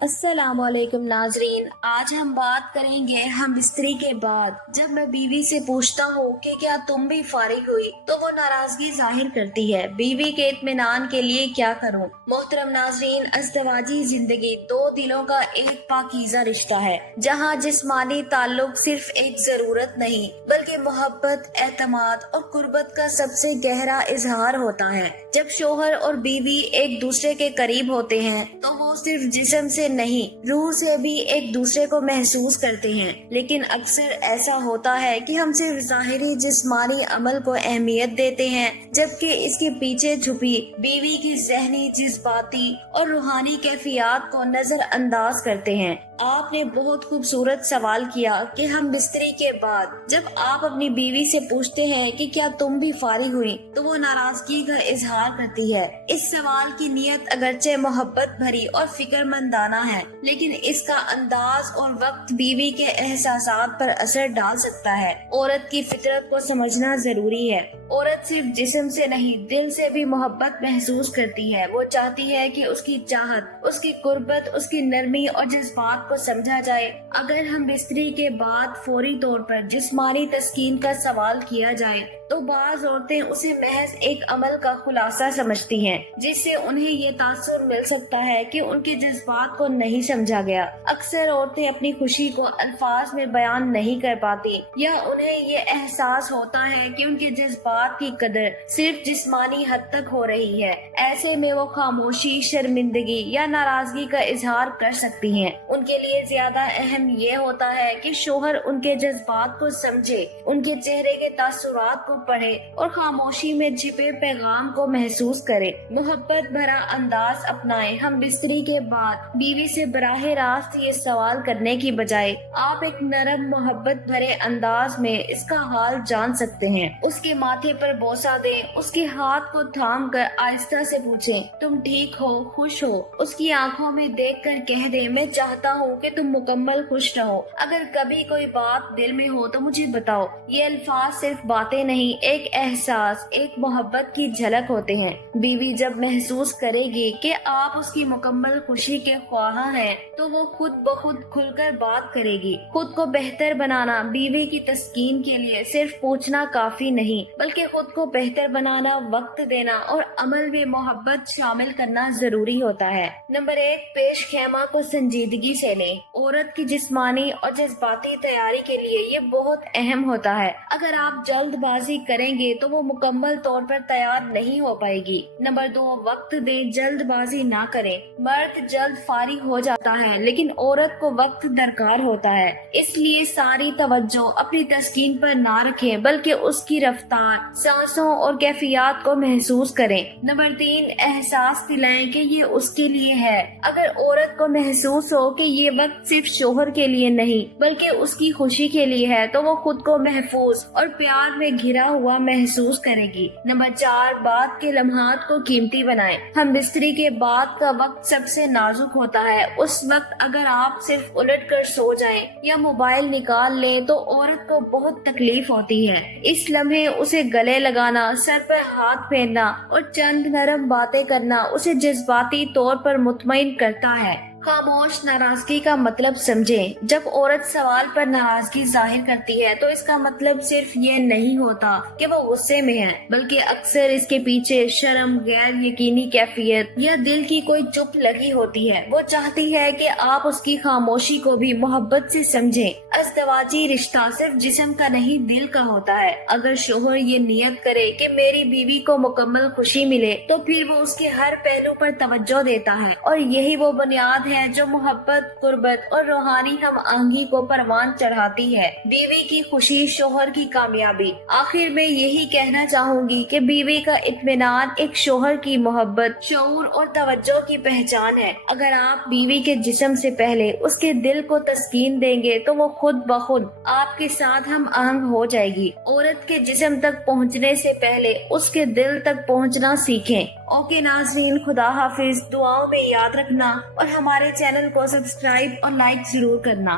السلام علیکم ناظرین، آج ہم بات کریں گے ہم بستری کے بعد جب میں بیوی سے پوچھتا ہوں کہ کیا تم بھی فارغ ہوئی تو وہ ناراضگی ظاہر کرتی ہے۔ بیوی کے اطمینان کے لیے کیا کروں؟ محترم ناظرین، ازدواجی زندگی دو دلوں کا ایک پاکیزہ رشتہ ہے جہاں جسمانی تعلق صرف ایک ضرورت نہیں بلکہ محبت، اعتماد اور قربت کا سب سے گہرا اظہار ہوتا ہے۔ جب شوہر اور بیوی ایک دوسرے کے قریب ہوتے ہیں تو وہ صرف جسم سے نہیں، روح سے بھی ایک دوسرے کو محسوس کرتے ہیں، لیکن اکثر ایسا ہوتا ہے کہ ہم صرف ظاہری جسمانی عمل کو اہمیت دیتے ہیں جبکہ اس کے پیچھے چھپی بیوی کی ذہنی، جذباتی اور روحانی کیفیات کو نظر انداز کرتے ہیں۔ آپ نے بہت خوبصورت سوال کیا کہ ہم بستری کے بعد جب آپ اپنی بیوی سے پوچھتے ہیں کہ کیا تم بھی فارغ ہوئی تو وہ ناراضگی کا اظہار کرتی ہے۔ اس سوال کی نیت اگرچہ محبت بھری اور فکر مندانہ ہے، لیکن اس کا انداز اور وقت بیوی کے احساسات پر اثر ڈال سکتا ہے۔ عورت کی فطرت کو سمجھنا ضروری ہے۔ عورت صرف جسم سے نہیں، دل سے بھی محبت محسوس کرتی ہے۔ وہ چاہتی ہے کہ اس کی چاہت، اس کی قربت، اس کی نرمی اور جذبات کو سمجھا جائے۔ اگر ہم بستری کے بعد فوری طور پر جسمانی تسکین کا سوال کیا جائے تو بعض عورتیں اسے محض ایک عمل کا خلاصہ سمجھتی ہیں جس سے انہیں یہ تاثر مل سکتا ہے کہ ان کے جذبات کو نہیں سمجھا گیا۔ اکثر عورتیں اپنی خوشی کو الفاظ میں بیان نہیں کر پاتی یا انہیں یہ احساس ہوتا ہے کہ ان کے جذبات کی قدر صرف جسمانی حد تک ہو رہی ہے۔ ایسے میں وہ خاموشی، شرمندگی یا ناراضگی کا اظہار کر سکتی ہیں۔ ان کے لیے زیادہ اہم یہ ہوتا ہے کہ شوہر ان کے جذبات کو سمجھے، ان کے چہرے کے تاثرات کو پڑھے اور خاموشی میں چھپے پیغام کو محسوس کرے۔ محبت بھرا انداز اپنائے۔ ہم بستری کے بعد بیوی سے براہ راست یہ سوال کرنے کی بجائے آپ ایک نرم، محبت بھرے انداز میں اس کا حال جان سکتے ہیں۔ اس کے ماتھے پر بوسہ دیں، اس کے ہاتھ کو تھام کر آہستہ سے پوچھیں تم ٹھیک ہو، خوش ہو؟ اس کی آنکھوں میں دیکھ کر کہہ دیں میں چاہتا ہوں کہ تم مکمل خوش رہو۔ اگر کبھی کوئی بات دل میں ہو تو مجھے بتاؤ۔ یہ الفاظ صرف باتیں نہیں، ایک احساس، ایک محبت کی جھلک ہوتے ہیں۔ بیوی جب محسوس کرے گی کہ آپ اس کی مکمل خوشی کے خواہاں ہیں تو وہ خود بخود کھل کر بات کرے گی۔ خود کو بہتر بنانا، بیوی کی تسکین کے لیے صرف پوچھنا کافی نہیں بلکہ خود کو بہتر بنانا، وقت دینا اور عمل میں محبت شامل کرنا ضروری ہوتا ہے۔ نمبر 1، پیش خیمہ کو سنجیدگی سے لیں۔ عورت کی جسمانی اور جذباتی تیاری کے لیے یہ بہت اہم ہوتا ہے۔ اگر آپ جلد بازی کریں گے تو وہ مکمل طور پر تیار نہیں ہو پائے گی۔ نمبر 2، وقت دیں، جلد بازی نہ کریں۔ مرد جلد فارغ ہو جاتا ہے لیکن عورت کو وقت درکار ہوتا ہے، اس لیے ساری توجہ اپنی تسکین پر نہ رکھیں بلکہ اس کی رفتار، سانسوں اور کیفیات کو محسوس کریں۔ نمبر 3، احساس دلائیں کہ یہ اس کے لیے ہے۔ اگر عورت کو محسوس ہو کہ یہ وقت صرف شوہر کے لیے نہیں بلکہ اس کی خوشی کے لیے ہے تو وہ خود کو محفوظ اور پیار میں گھرا ہوا محسوس کرے گی۔ نمبر 4، بعد کے لمحات کو قیمتی بنائیں۔ ہم بستری کے بعد کا وقت سب سے نازک ہوتا ہے۔ اس وقت اگر آپ صرف الٹ کر سو جائیں یا موبائل نکال لیں تو عورت کو بہت تکلیف ہوتی ہے۔ اس لمحے اسے گلے لگانا، سر پر ہاتھ پھیرنا اور چند نرم باتیں کرنا اسے جذباتی طور پر مطمئن کرتا ہے۔ خاموش ناراضگی کا مطلب سمجھیں۔ جب عورت سوال پر ناراضگی ظاہر کرتی ہے تو اس کا مطلب صرف یہ نہیں ہوتا کہ وہ غصے میں ہے بلکہ اکثر اس کے پیچھے شرم، غیر یقینی کیفیت یا دل کی کوئی چپ لگی ہوتی ہے۔ وہ چاہتی ہے کہ آپ اس کی خاموشی کو بھی محبت سے سمجھیں۔ ازدواجی رشتہ صرف جسم کا نہیں، دل کا ہوتا ہے۔ اگر شوہر یہ نیت کرے کہ میری بیوی کو مکمل خوشی ملے تو پھر وہ اس کے ہر پہلو پر توجہ دیتا ہے اور یہی وہ بنیاد ہے جو محبت، قربت اور روحانی ہم آہنگی کو پروان چڑھاتی ہے۔ بیوی کی خوشی، شوہر کی کامیابی۔ آخر میں یہی کہنا چاہوں گی کہ بیوی کا اطمینان ایک شوہر کی محبت، شعور اور توجہ کی پہچان ہے۔ اگر آپ بیوی کے جسم سے پہلے اس کے دل کو تسکین دیں گے تو وہ خود بخود آپ کے ساتھ ہم آہنگ ہو جائے گی۔ عورت کے جسم تک پہنچنے سے پہلے اس کے دل تک پہنچنا سیکھیں۔ اوکے ناظرین، خدا حافظ۔ دعاؤں میں یاد رکھنا اور ہمارے چینل کو سبسکرائب اور لائک ضرور کرنا۔